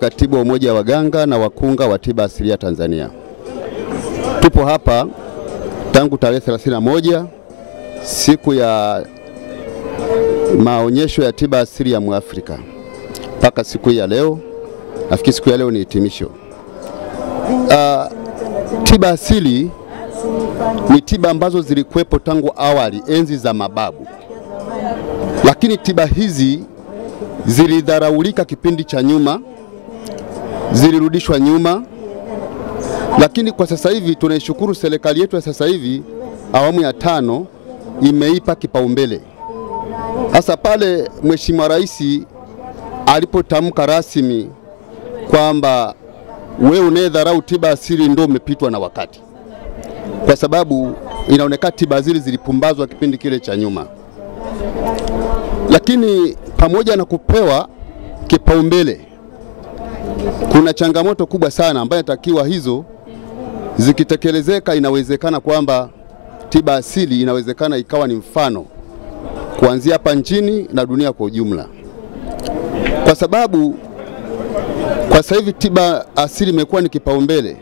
katibu wa Umoja wa Waganga na Wakunga wa Tiba Asilia Tanzania. Tupo hapa tangu tarehe 31 siku ya maonyesho ya tiba asili ya Mwafrika mpaka siku ya leo. Nafikiri siku ya leo ni hitimisho. Tiba asili ni tiba ambazo zilikuwepo tangu awali, enzi za mababu, lakini tiba hizi zilidharaulika kipindi cha nyuma, zilirudishwa nyuma. Lakini kwa sasa hivi tunaishukuru serikali yetu ya sasa hivi, awamu ya 5 imeipa kipaumbele. Hasa pale Mheshimiwa Rais alipotamka rasmi kwamba wewe unayedharau tiba asili ndio umepitwa na wakati, kwa sababu inaonekana tiba asili zilipumbazwa kipindi kile cha nyuma. Lakini pamoja na kupewa kipaumbele, kuna changamoto kubwa sana ambayo inatakiwa hizo zikitekelezeka, inawezekana kwamba tiba asili inawezekana ikawa ni mfano kuanzia hapa nchini na dunia kwa ujumla. Kwa sababu kwa sasa hivi tiba asili imekuwa ni kipaumbele,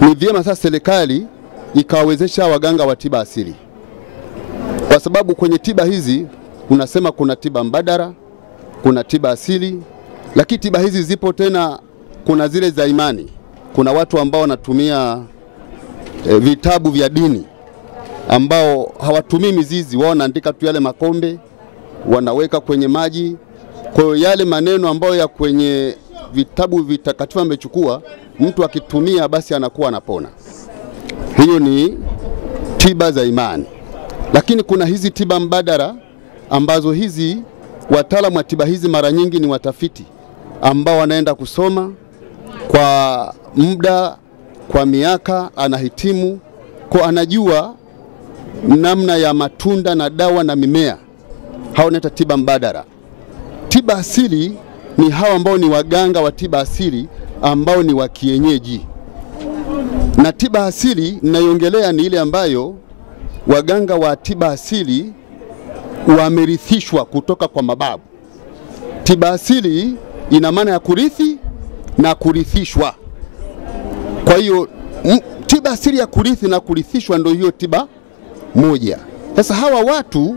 ni vyema sasa serikali ikawawezesha waganga wa tiba asili, kwa sababu kwenye tiba hizi unasema kuna tiba mbadala, kuna tiba asili, lakini tiba hizi zipo tena, kuna zile za imani. Kuna watu ambao wanatumia vitabu vya dini ambao hawatumii mizizi, wao wanaandika tu yale makombe, wanaweka kwenye maji. Kwa hiyo yale maneno ambayo ya kwenye vitabu vitakatifu amechukua, mtu akitumia basi anakuwa anapona. Hiyo ni tiba za imani. Lakini kuna hizi tiba mbadala ambazo hizi wataalamu wa tiba hizi mara nyingi ni watafiti ambao wanaenda kusoma kwa muda, kwa miaka, anahitimu, kwa anajua namna ya matunda na dawa na mimea. Hao ni tiba mbadala. Tiba asili ni hao ambao ni waganga wa tiba asili ambao ni wa kienyeji. Na tiba asili ninaiongelea ni ile ambayo waganga wa tiba asili wamerithishwa kutoka kwa mababu. Tiba asili ina maana ya kurithi na kurithishwa. Kwa hiyo tiba asili ya kurithi na kurithishwa ndio hiyo tiba moja. Sasa hawa watu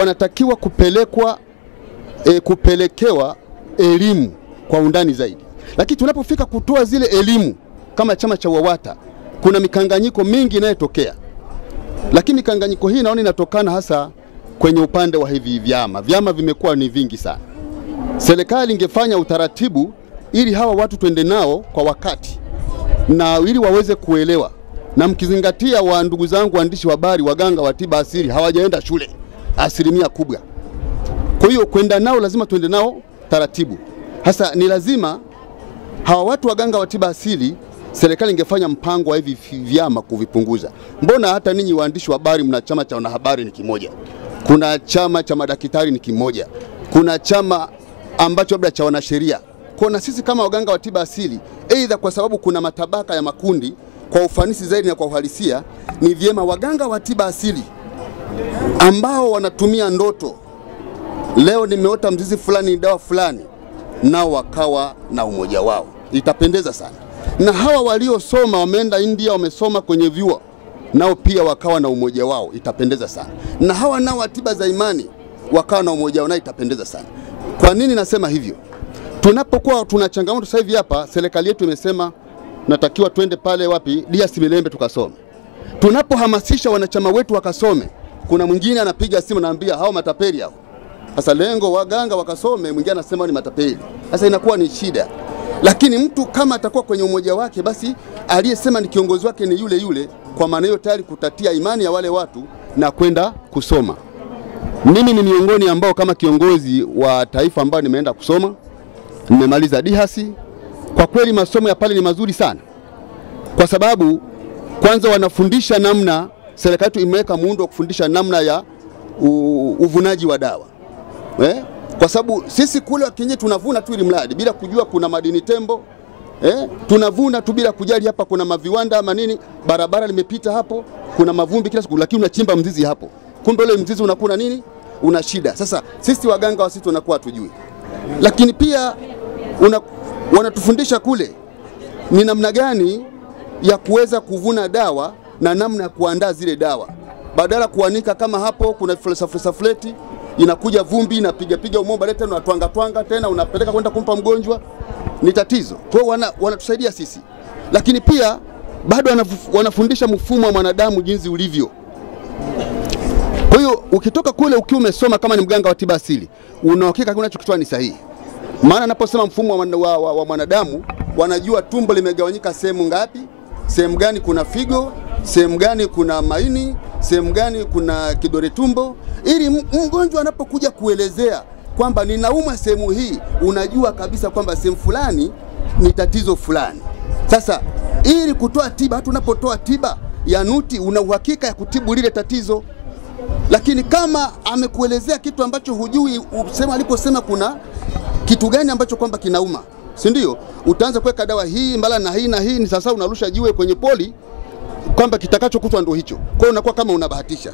wanatakiwa kupelekewa elimu kwa undani zaidi. Lakini tunapofika kutoa zile elimu kama chama cha WAWATA, kuna mikanganyiko mingi inayotokea. Lakini mikanganyiko hii naona inatokana hasa kwenye upande wa hivi vyama. Vyama vimekuwa ni vingi sana. Serikali ingefanya utaratibu ili hawa watu tuende nao kwa wakati na ili waweze kuelewa. Na mkizingatia wa ndugu zangu waandishi wa habari, waganga wa tiba asili hawajaenda shule asilimia kubwa. Kwa hiyo kwenda nao lazima tuende nao taratibu. Hasa ni lazima hawa watu waganga wa tiba asili, serikali ingefanya mpango wa hivi vyama kuvipunguza. Mbona hata ninyi waandishi wa habari mna chama cha wanahabari ni kimoja, kuna chama cha madaktari ni kimoja, kuna chama ambacho labda cha wanasheria. Kwa sisi kama waganga wa tiba asili, aidha kwa sababu kuna matabaka ya makundi, kwa ufanisi zaidi na kwa uhalisia, ni vyema waganga wa tiba asili ambao wanatumia ndoto, leo nimeota mzizi fulani dawa fulani, nao wakawa na umoja wao, itapendeza sana. Na hawa waliosoma wameenda India, wamesoma kwenye vyuo, nao pia wakawa na umoja wao, itapendeza sana. Na hawa nao wa tiba za imani wakawa na umoja wao, itapendeza sana. Kwa nini nasema hivyo? Tunapokuwa tuna changamoto sasa hivi hapa, serikali yetu imesema natakiwa twende pale wapi, DRC Milembe tukasome. Tunapohamasisha wanachama wetu wakasome, kuna mwingine anapiga simu naambia hao matapeli hao. Sasa lengo waganga wakasome, mwingine anasema ni matapeli. Sasa inakuwa ni shida. Lakini mtu kama atakuwa kwenye umoja wake, basi aliyesema ni kiongozi wake ni yule yule, kwa maana hiyo tayari kutatia imani ya wale watu na kwenda kusoma. Mimi ni miongoni ambao kama kiongozi wa taifa ambao nimeenda kusoma, nimemaliza DHAS. Kwa kweli masomo ya pale ni mazuri sana, kwa sababu kwanza wanafundisha namna, serikali yetu imeweka muundo wa kufundisha namna ya uvunaji wa dawa. Kwa sababu sisi kule wakinyi tunavuna tu ili mradi bila kujua kuna madini tembo. Tunavuna tu bila kujali hapa kuna maviwanda ama nini, barabara limepita hapo, kuna mavumbi kila siku, lakini unachimba mzizi hapo. Kumbe ule mzizi unakuna nini? Una shida. Sasa sisi waganga wa sisi tunakuwa tujui. Lakini pia wanatufundisha kule ni namna gani ya kuweza kuvuna dawa na namna ya kuandaa zile dawa. Badala kuanika kama hapo kuna fleti inakuja vumbi inapiga umomba leta na twanga tena unapeleka kwenda kumpa mgonjwa, ni tatizo. Kwa hiyo wanatusaidia sisi. Lakini pia bado wanafundisha mfumo wa mwanadamu jinsi ulivyo. Kwa hiyo ukitoka kule ukiwa umesoma kama ni mganga wa tiba asili, unahakika unachokitoa ni sahihi. Maana naposema mfumo wa mwanadamu, wanajua tumbo limegawanyika sehemu ngapi, sehemu gani kuna figo, sehemu gani kuna maini, sehemu gani kuna kidore tumbo, ili mgonjwa anapokuja kuelezea kwamba ninauma sehemu hii, unajua kabisa kwamba sehemu fulani ni tatizo fulani. Sasa ili kutoa tiba, hata unapotoa tiba ya nuti una uhakika ya kutibu lile tatizo. Lakini kama amekuelezea kitu ambacho hujui, usema aliposema kuna kitu gani ambacho kwamba kinauma, si ndio? Utaanza kuweka dawa hii mbala na hii na hii, ni sasa unarusha jiwe kwenye poli kwamba kitakachokutwa ndio hicho. Kwa hiyo unakuwa kama unabahatisha.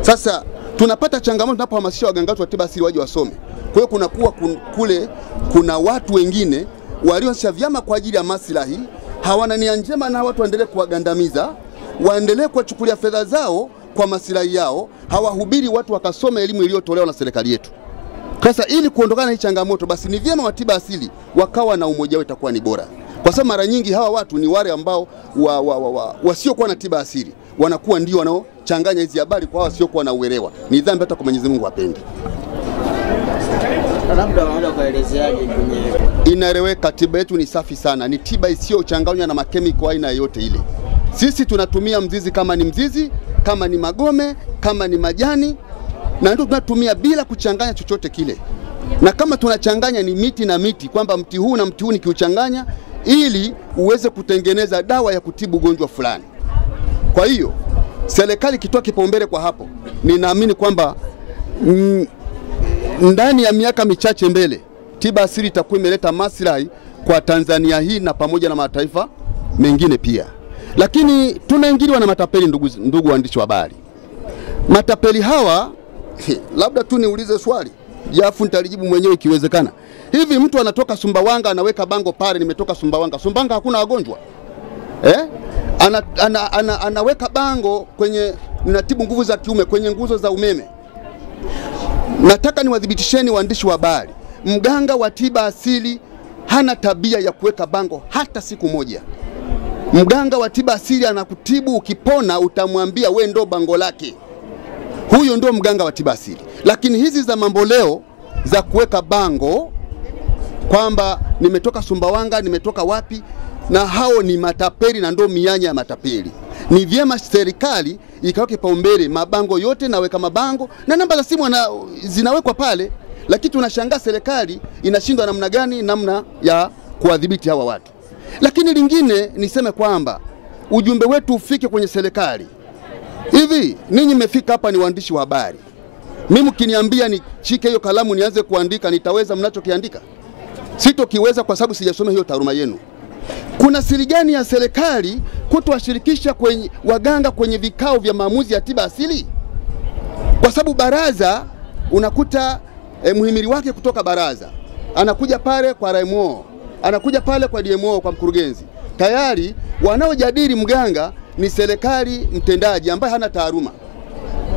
Sasa tunapata changamoto tunapohamasisha waganga wa tiba asili waje wasome. Kwa hiyo kunakuwa kule kuna watu wengine walioanzisha vyama kwa ajili ya maslahi, hawana nia njema na watu waendelee kuwagandamiza, waendelee kuchukulia fedha zao kwa maslahi yao, hawahubiri watu wakasome elimu iliyotolewa na serikali yetu. Sasa ili kuondokana na hii changamoto, basi ni vyema wa tiba asili wakawa na umoja, itakuwa ni bora. Kwa sababu mara nyingi hawa watu ni wale ambao wasiokuwa na tiba asili, wanakuwa ndio wanaochanganya hizi habari kwa wasiokuwa na uelewa. Ni dhambi hata kwa Mwenyezi Mungu hapendi. Labda wanaenda kuelezeaje kwenye inaeleweka? Tiba yetu ni safi sana, ni tiba isiyochanganywa na makemiko aina yoyote ile. Sisi tunatumia mzizi kama ni mzizi, kama ni magome, kama ni majani, na ndio tunatumia bila kuchanganya chochote kile. Na kama tunachanganya ni miti na miti, kwamba mti huu na mti huu nikiuchanganya ili uweze kutengeneza dawa ya kutibu ugonjwa fulani. Kwa hiyo serikali kitoa kipaumbele kwa hapo, ninaamini kwamba ndani ya miaka michache mbele tiba asili itakuwa imeleta maslahi kwa Tanzania hii na pamoja na mataifa mengine pia. Lakini tunaingiliwa na matapeli, ndugu waandishi wa habari. Matapeli hawa labda tu niulize swali, jafu nitalijibu mwenyewe ikiwezekana. Hivi mtu anatoka Sumbawanga anaweka bango pale, nimetoka Sumbawanga. Sumbawanga hakuna wagonjwa? Anaweka bango kwenye ninatibu nguvu za kiume kwenye nguzo za umeme. Nataka niwadhibitisheni waandishi wa habari, mganga wa tiba asili hana tabia ya kuweka bango hata siku moja. Mganga wa tiba asili anakutibu, ukipona utamwambia we ndo bango lake. Huyo ndo mganga wa tiba asili. Lakini hizi za mambo leo za kuweka bango kwamba nimetoka Sumbawanga, nimetoka wapi, na hao ni matapeli na ndo mianya ya matapeli. Ni vyema serikali ikaweka kipaumbele, mabango yote naweka mabango na namba za simu zinawekwa pale. Lakini tunashangaa serikali inashindwa namna gani namna ya kuwadhibiti hawa watu. Lakini lingine niseme kwamba ujumbe wetu ufike kwenye serikali. Hivi ninyi mmefika hapa ni waandishi wa habari. Mimi mkiniambia nichike hiyo kalamu nianze kuandika, nitaweza mnachokiandika? Sitokiweza kwa sababu sijasoma hiyo taaluma yenu. Kuna siri gani ya serikali kutowashirikisha kwenye waganga kwenye vikao vya maamuzi ya tiba asili? Kwa sababu baraza unakuta muhimili wake kutoka baraza anakuja pale kwa RMO, anakuja pale kwa DMO, kwa mkurugenzi. Tayari wanaojadili mganga ni serikali mtendaji ambaye hana taaluma.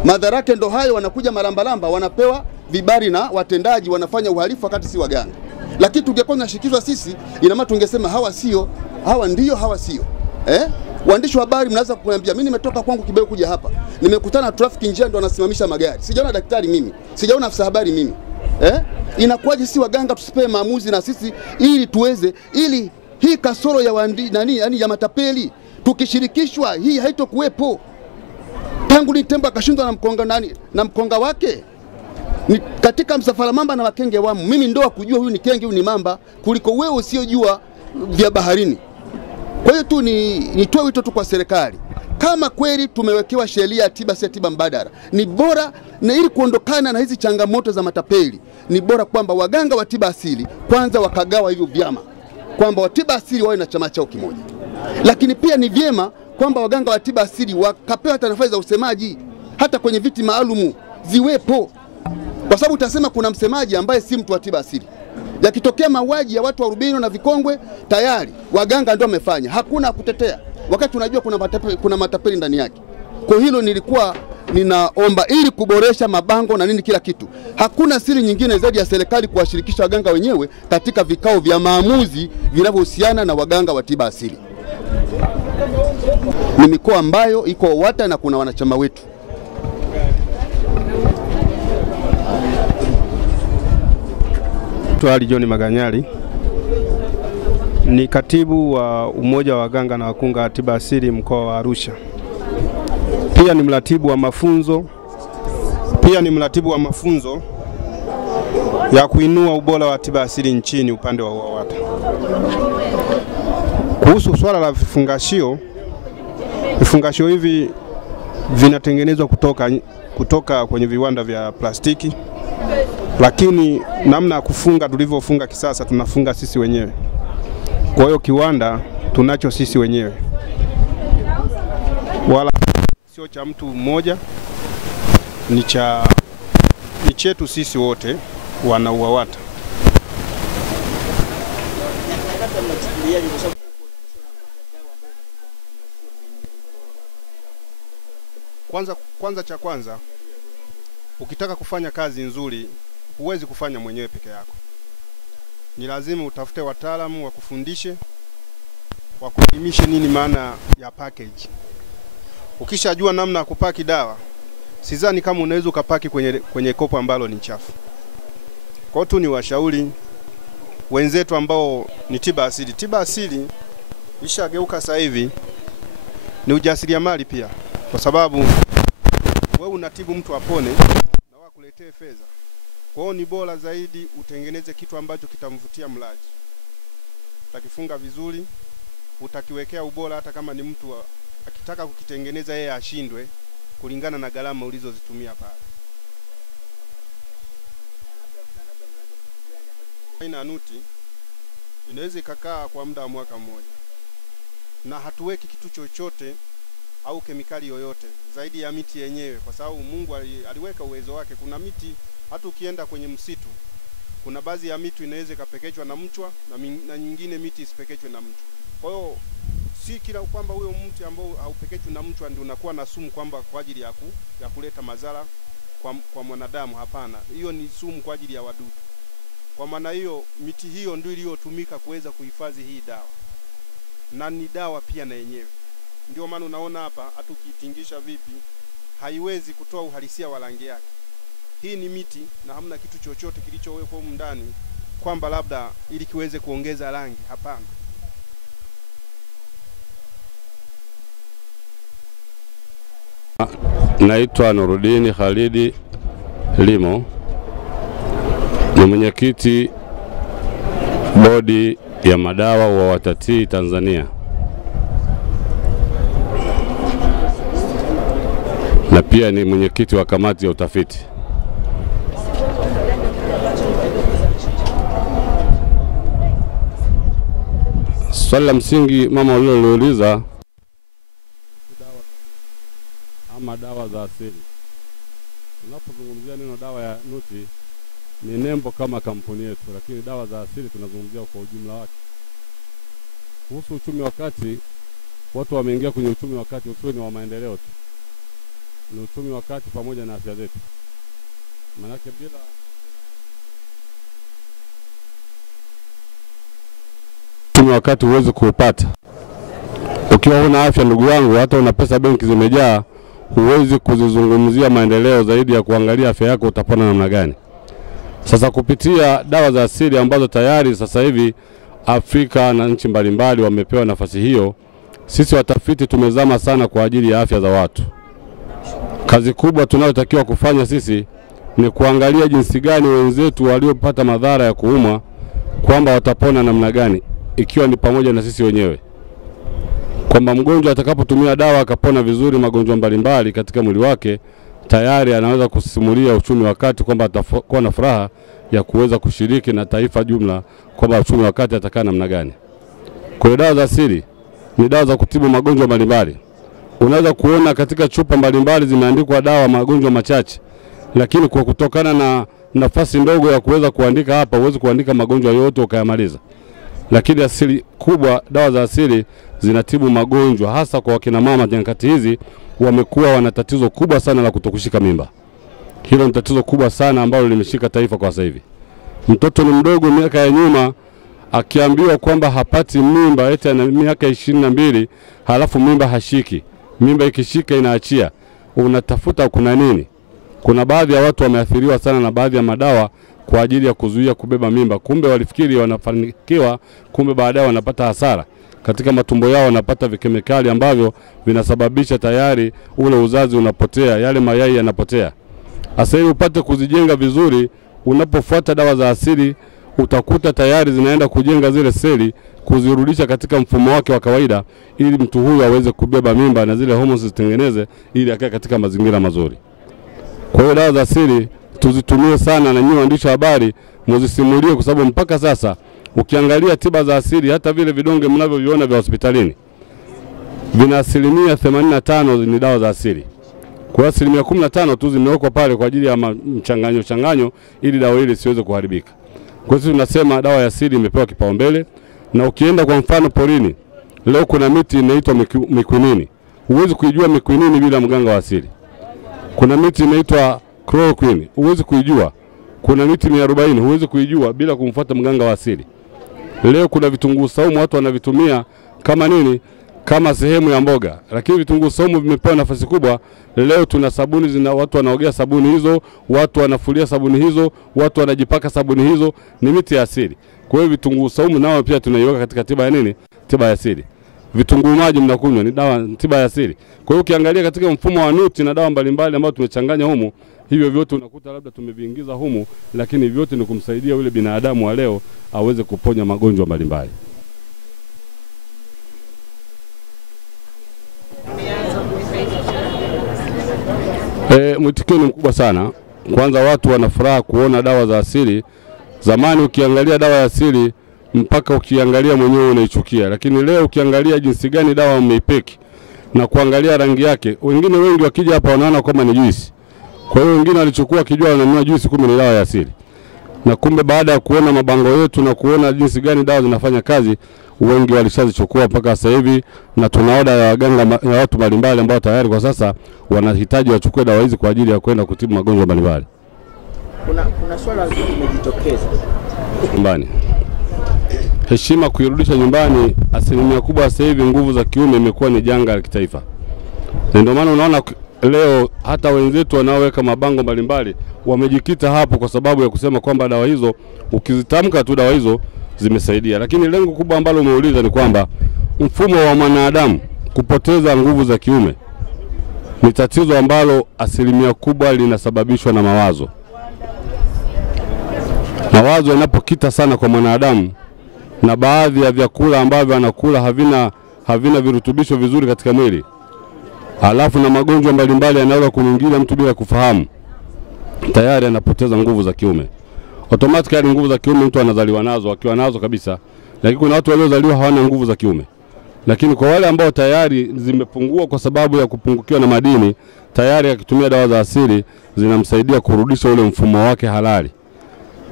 Madhara yake ndo hayo, wanakuja malambalamba, wanapewa vibali na watendaji, wanafanya uhalifu wakati si waganga. Lakini tungekuwa tunashikizwa sisi, ina maana tungesema hawa sio, hawa ndio, hawa sio. Waandishi wa habari mnaweza kuniambia mimi nimetoka kwangu Kibeho kuja hapa, nimekutana na trafiki njia ndo anasimamisha magari. Sijaona daktari mimi, sijaona afisa habari mimi. Inakuwaje si waganga tusipewe maamuzi na sisi ili tuweze, ili hii kasoro ya ya matapeli tukishirikishwa hii haitokuwepo. Tangu ni tembo akashindwa na mkonga wake. Ni katika msafara mamba na wakenge wamu. Mimi ndo wakujua huyu ni kenge, huyu ni mamba, kuliko wewe usiojua vya baharini. Kwa hiyo tu nitoe wito tu kwa serikali. Kama kweli tumewekewa sheria ya tiba mbadala, ni bora, na ili kuondokana na hizi changamoto za matapeli, ni bora kwamba waganga wa tiba asili kwanza wakagawa hivyo vyama, kwamba wa tiba asili wawe na chama chao kimoja. Lakini pia ni vyema kwamba waganga wa tiba asili wakapewa hata nafasi za usemaji, hata kwenye viti maalumu ziwepo. Kwa sababu utasema kuna msemaji ambaye si mtu wa tiba asili. Yakitokea mauaji ya watu wa Rubino na Vikongwe, tayari waganga ndio wamefanya, hakuna kutetea, wakati unajua kuna matapeli ndani yake. Kwa hilo nilikuwa ninaomba ili kuboresha mabango na nini kila kitu. Hakuna siri nyingine zaidi ya serikali kuwashirikisha waganga wenyewe katika vikao vya maamuzi vinavyohusiana na waganga wa tiba asili. Ni mikoa ambayo iko WAWATA na kuna wanachama wetu. Ali John Maganyali ni katibu wa Umoja wa Waganga na Wakunga wa Tiba Asili mkoa wa Arusha. Pia ni mratibu wa mafunzo ya kuinua ubora wa tiba asili nchini upande wa WAWATA. Kuhusu swala la vifungashio hivi vinatengenezwa kutoka kwenye viwanda vya plastiki, lakini namna ya kufunga tulivyofunga kisasa tunafunga sisi wenyewe. Kwa hiyo kiwanda tunacho sisi wenyewe, wala sio cha mtu mmoja, ni chetu sisi wote wana WAWATA. Kwanza ukitaka kufanya kazi nzuri huwezi kufanya mwenyewe peke yako. Ni lazima utafute wataalamu wakufundishe, wakuelimishe nini maana ya package. Ukishajua namna ya kupaki dawa, sidhani kama unaweza ukapaki kwenye kopo ambalo ni chafu. Kwa hiyo ni washauri wenzetu ambao ni tiba asili. Tiba asili ishageuka sasa hivi ni ujasiriamali pia, kwa sababu wewe unatibu mtu apone na wakuletee fedha. Kwa hiyo ni bora zaidi utengeneze kitu ambacho kitamvutia mlaji. Utakifunga vizuri, utakiwekea ubora, hata kama ni mtu akitaka kukitengeneza yeye ashindwe kulingana na gharama ulizozitumia pale. Aina nuti inaweza ikakaa kwa muda wa mwaka mmoja, na hatuweki kitu chochote au kemikali yoyote zaidi ya miti yenyewe, kwa sababu Mungu aliweka uwezo wake. Kuna miti hata ukienda kwenye msitu, kuna baadhi ya miti inaweza ikapekechwa na mchwa na nyingine miti isipekechwe na mchwa. Kwa hiyo si kila kwamba huyo mti ambao haupekechwi na mchwa ndio unakuwa na sumu kwamba kwa ajili ya kuleta madhara kwa mwanadamu. Hapana, hiyo ni sumu kwa ajili ya wadudu. Kwa maana hiyo miti hiyo ndio iliyotumika kuweza kuhifadhi hii dawa, na ni dawa pia na yenyewe. Ndio maana unaona hapa hata ukitingisha vipi haiwezi kutoa uhalisia wa rangi yake. Hii ni miti na hamna kitu chochote kilichowekwa huko ndani kwamba labda ili kiweze kuongeza rangi. Hapana. Naitwa Nurudini Khalidi Limo, ni mwenyekiti bodi ya madawa wa WAWATA Tanzania, na pia ni mwenyekiti wa kamati ya utafiti. Swali la msingi mama ulilouliza ama dawa za asili. Tunapozungumzia neno dawa ya nuti ni nembo kama kampuni yetu, lakini dawa za asili tunazungumzia kwa ujumla wake. Kuhusu uchumi wa kati, watu wameingia kwenye uchumi wa kati, uchumi wa maendeleo tu. Ni uchumi wa kati pamoja na afya zetu. Manake bila uchumi wa kati huwezi kuupata. Ukiwa huna afya ndugu yangu, hata una pesa benki zimejaa, huwezi kuzizungumzia maendeleo zaidi ya kuangalia afya yako utapona namna gani. Sasa kupitia dawa za asili ambazo tayari sasa hivi Afrika na nchi mbalimbali wamepewa nafasi hiyo, sisi watafiti tumezama sana kwa ajili ya afya za watu. Kazi kubwa tunayotakiwa kufanya sisi ni kuangalia jinsi gani wenzetu waliopata madhara ya kuumwa kwamba watapona namna gani, ikiwa ni pamoja na sisi wenyewe. Kwamba mgonjwa atakapotumia dawa akapona vizuri magonjwa mbalimbali katika mwili wake, tayari anaweza kusimulia uchumi wa kati kwamba atakuwa na furaha ya kuweza kushiriki na taifa jumla kwamba uchumi wa kati atakaa namna gani. Kwa dawa za asili ni dawa za kutibu magonjwa mbalimbali. Unaweza kuona katika chupa mbalimbali zimeandikwa dawa magonjwa machache, lakini kwa kutokana na nafasi ndogo ya kuweza kuandika hapa, huwezi kuandika magonjwa yote ukayamaliza. Lakini asili kubwa, dawa za asili zinatibu magonjwa, hasa kwa wakina mama nyakati hizi wamekuwa wana tatizo kubwa sana la kutokushika mimba. Hilo ni tatizo kubwa sana ambalo limeshika taifa kwa sasa hivi. Mtoto ni mdogo miaka ya nyuma akiambiwa kwamba hapati mimba eti ana miaka 22, halafu mimba hashiki. Mimba ikishika inaachia. Unatafuta kuna nini? Kuna baadhi ya watu wameathiriwa sana na baadhi ya madawa kwa ajili ya kuzuia kubeba mimba. Kumbe walifikiri wanafanikiwa, kumbe baadaye wanapata hasara. Katika matumbo yao wanapata vikemikali ambavyo vinasababisha tayari ule uzazi unapotea, yale mayai yanapotea. Sasa ili upate kuzijenga vizuri, unapofuata dawa za asili utakuta tayari zinaenda kujenga zile seli, kuzirudisha katika mfumo wake wa kawaida ili mtu huyu aweze kubeba mimba na zile hormones zitengeneze ili akae katika mazingira mazuri. Kwa hiyo dawa za asili tuzitumie sana, na nyinyi waandishi wa habari muzisimulie, kwa sababu mpaka sasa ukiangalia tiba za asili, hata vile vidonge mnavyoviona vya hospitalini vina 85% ni dawa za asili. Kwa 15% tu zimewekwa pale kwa ajili ya mchanganyo ili dawa ile siweze kuharibika. Kwa hiyo tunasema dawa ya asili imepewa kipaumbele. Na ukienda kwa mfano porini, leo kuna miti inaitwa mikwinini. Huwezi kuijua mikwinini bila mganga wa asili. Kuna miti inaitwa chloroquine, huwezi kuijua. Kuna miti 140, huwezi kuijua bila kumfuata mganga wa asili. Leo kuna vitunguu saumu watu wanavitumia kama nini? Kama sehemu ya mboga. Lakini vitunguu saumu vimepewa nafasi kubwa. Leo tuna sabuni watu wanaogea sabuni hizo, watu wanafulia sabuni hizo, watu wanajipaka sabuni hizo, ni miti ya asili. Kwa hiyo vitunguu saumu nao pia tunaiweka katika tiba ya nini? Tiba ya asili. Vitunguu maji mnakunywa ni dawa, tiba ya asili. Kwa hiyo ukiangalia katika mfumo wa nuti na dawa mbalimbali ambazo tumechanganya humu, hivyo vyote unakuta labda tumeviingiza humu, lakini vyote ni kumsaidia yule binadamu wa leo aweze kuponya magonjwa mbalimbali. Mwitikio ni mkubwa sana. Kwanza watu wanafuraha kuona dawa za asili. Zamani ukiangalia dawa ya asili mpaka ukiangalia mwenyewe unaichukia, lakini leo ukiangalia jinsi gani dawa umeipeki na kuangalia rangi yake, wengine wengi wakija hapa wanaona kama ni juisi. Kwa hiyo wengine walichukua kijua wananunua juisi, kumbe ni dawa ya asili. Na kumbe baada ya kuona mabango yetu na kuona jinsi gani dawa zinafanya kazi, wengi walishazichukua mpaka sasa hivi, na tuna oda ya waganga ya watu mbalimbali ambao tayari kwa sasa wanahitaji wachukue dawa hizi kwa ajili ya kwenda kutibu magonjwa mbalimbali. Kuna swala limejitokeza nyumbani. Heshima kuirudisha nyumbani, asilimia kubwa sasa hivi nguvu za kiume imekuwa ni janga la kitaifa. Na ndio maana unaona leo hata wenzetu wanaoweka mabango mbalimbali wamejikita hapo kwa sababu ya kusema kwamba dawa hizo ukizitamka tu dawa hizo zimesaidia. Lakini lengo kubwa ambalo umeuliza ni kwamba mfumo wa mwanadamu kupoteza nguvu za kiume ni tatizo ambalo asilimia kubwa linasababishwa na mawazo. Mawazo yanapokita sana kwa mwanadamu, na baadhi ya vyakula ambavyo anakula havina virutubisho vizuri katika mwili, halafu na magonjwa mbalimbali yanaweza kumwingia mtu bila kufahamu, tayari anapoteza nguvu za kiume. Automatically nguvu za kiume mtu anazaliwa nazo, akiwa nazo kabisa, lakini kuna watu waliozaliwa hawana nguvu za kiume. Lakini kwa wale ambao tayari zimepungua kwa sababu ya kupungukiwa na madini, tayari akitumia dawa za asili zinamsaidia kurudisha ule mfumo wake halali.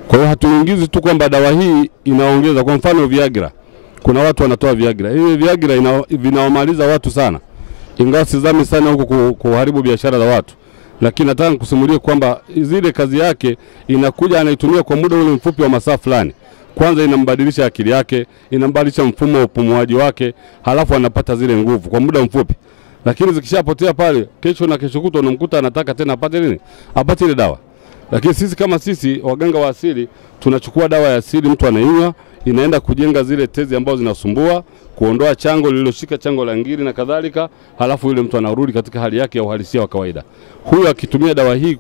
Kwa hiyo hatuingizi tu kwamba dawa hii inaongeza. Kwa mfano Viagra, kuna watu wanatoa Viagra. Hii Viagra vinaomaliza watu sana, ingawa sidhani sana huko kuharibu biashara za watu. Lakini nataka kusimulia kwamba zile kazi yake inakuja anaitumia kwa muda ule mfupi wa masaa fulani. Kwanza inambadilisha akili yake, inambadilisha mfumo wa upumuaji wake, halafu anapata zile nguvu kwa muda mfupi. Lakini zikishapotea pale, kesho na kesho kutwa unamkuta anataka tena apate nini? Apate ile dawa. Lakini sisi kama sisi waganga wa asili tunachukua dawa ya asili, mtu anainywa, inaenda kujenga zile tezi ambazo zinasumbua, kuondoa chango lililoshika, chango la ngiri na kadhalika, halafu yule mtu anarudi katika hali yake ya uhalisia wa kawaida. Huyu akitumia dawa hii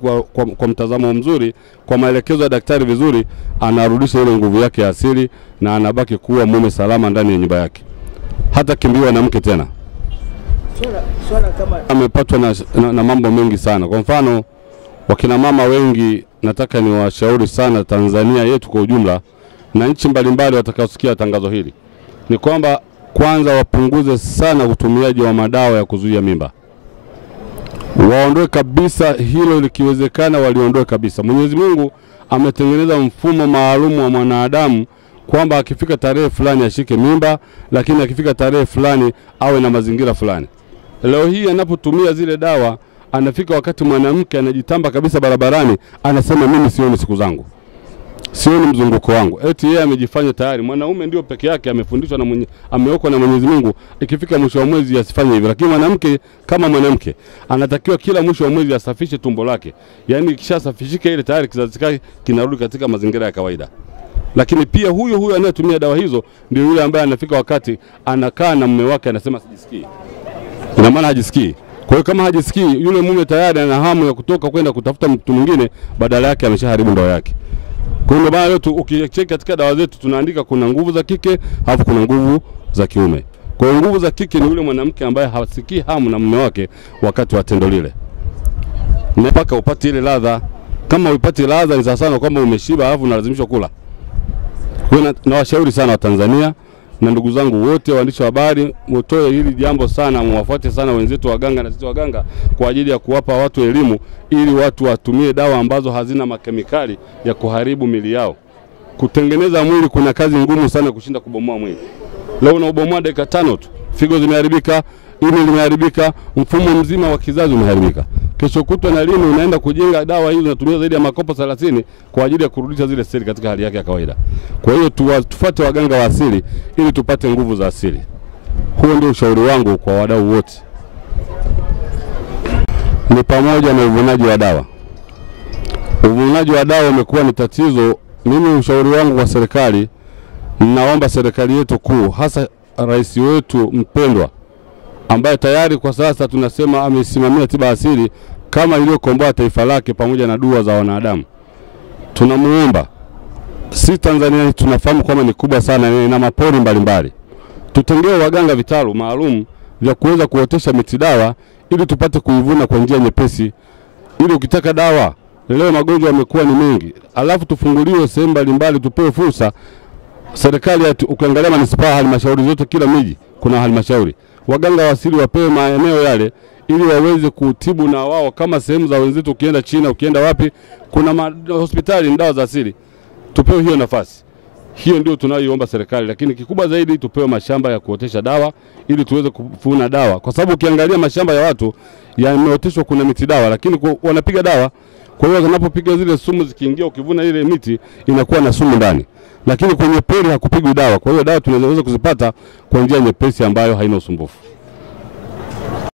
kwa mtazamo mzuri, kwa maelekezo ya daktari vizuri, anarudisha ile nguvu yake ya asili na anabaki kuwa mume salama ndani ya nyumba yake. Hata kimbiwa na mke tena. swala kama amepatwa na mambo mengi sana. Kwa mfano wakina mama wengi, nataka niwashauri sana Tanzania yetu kwa ujumla na nchi mbalimbali watakaosikia tangazo hili, ni kwamba kwanza wapunguze sana utumiaji wa madawa ya kuzuia mimba. Waondoe kabisa hilo, likiwezekana waliondoe kabisa. Mwenyezi Mungu ametengeneza mfumo maalum wa mwanadamu kwamba akifika tarehe fulani ashike mimba, lakini akifika tarehe fulani awe na mazingira fulani. Leo hii anapotumia zile dawa, anafika wakati mwanamke anajitamba kabisa barabarani, anasema mimi sioni siku zangu, sioni mzunguko wangu. Eti yeye amejifanya tayari. Mwanaume ndio peke yake amefundishwa na ameokwa na Mwenyezi Mungu, ikifika mwisho wa mwezi asifanye hivyo. Lakini mwanamke kama mwanamke anatakiwa kila mwisho wa mwezi asafishe tumbo lake. Yaani ikishasafishika ile tayari kizazi chake kinarudi katika mazingira ya kawaida. Lakini pia huyo anayetumia dawa hizo ndio yule ambaye anafika wakati anakaa na mume wake anasema sijisikii. Ina maana hajisikii. Kwa hiyo kama hajisikii, yule mume tayari ana hamu ya kutoka kwenda kutafuta mtu mwingine, badala yake ameshaharibu ndoa yake. Kwa hiyo maana leo ukicheki katika dawa zetu tunaandika kuna nguvu za kike, alafu kuna nguvu za kiume. Kwa hiyo nguvu za kike ni yule mwanamke ambaye hasikii hamu na mume wake wakati wa tendo lile. Na mpaka upate ile ladha. Kama upate ladha ni sana kwamba umeshiba alafu unalazimishwa kula. Kwa hiyo nawashauri sana wa Tanzania na ndugu zangu wote waandishi wa habari, mtoe hili jambo sana, mwafuate sana wenzetu waganga na sisi waganga kwa ajili ya kuwapa watu elimu ili watu watumie dawa ambazo hazina makemikali ya kuharibu mili yao. Kutengeneza mwili kuna kazi ngumu sana kushinda kubomoa mwili. Leo unabomoa dakika 5 tu, figo zimeharibika, ini limeharibika, mfumo mzima wa kizazi umeharibika. Kesho kutwa na lini unaenda kujenga dawa hizo unatumia zaidi ya makopo 30 kwa ajili ya kurudisha zile seli katika hali yake ya kawaida. Kwa hiyo tufuate waganga wa asili ili tupate nguvu za asili. Huo ndio ushauri wangu kwa wadau wote. Ni pamoja na uvunaji wa dawa. Uvunaji wa dawa umekuwa ni tatizo. Mimi ushauri wangu kwa serikali, ninaomba serikali yetu kuu, hasa rais wetu mpendwa ambaye tayari kwa sasa tunasema amesimamia tiba asili kama iliyokomboa taifa lake pamoja na dua za wanadamu. Tunamuomba, si Tanzania tunafahamu kwamba ni kubwa sana na mapori mbalimbali. Tutengewe waganga vitalu maalum vya kuweza kuotesha miti dawa ili tupate kuivuna kwa njia nyepesi. Ili ukitaka dawa, leo magonjwa yamekuwa ni mengi. Alafu tufunguliwe sehemu mbalimbali, tupewe fursa. Serikali ukiangalia manispaa, halmashauri zote, kila miji kuna halmashauri. Waganga wa asili wapewe maeneo yale ili waweze kutibu na wao kama sehemu za wenzetu. Ukienda China, ukienda wapi, kuna hospitali ni dawa za asili. Tupewe hiyo nafasi. Hiyo ndio tunayoiomba serikali, lakini kikubwa zaidi tupewe mashamba ya kuotesha dawa ili tuweze kuvuna dawa. Kwa sababu ukiangalia mashamba ya watu yameoteshwa kuna miti dawa, lakini wanapiga dawa. Kwa hiyo wanapopiga zile sumu zikiingia, ukivuna ile miti inakuwa na sumu ndani. Lakini kwenye pori hakupigwi dawa. Kwa hiyo dawa tunaweza kuzipata kwa njia nyepesi ambayo haina usumbufu.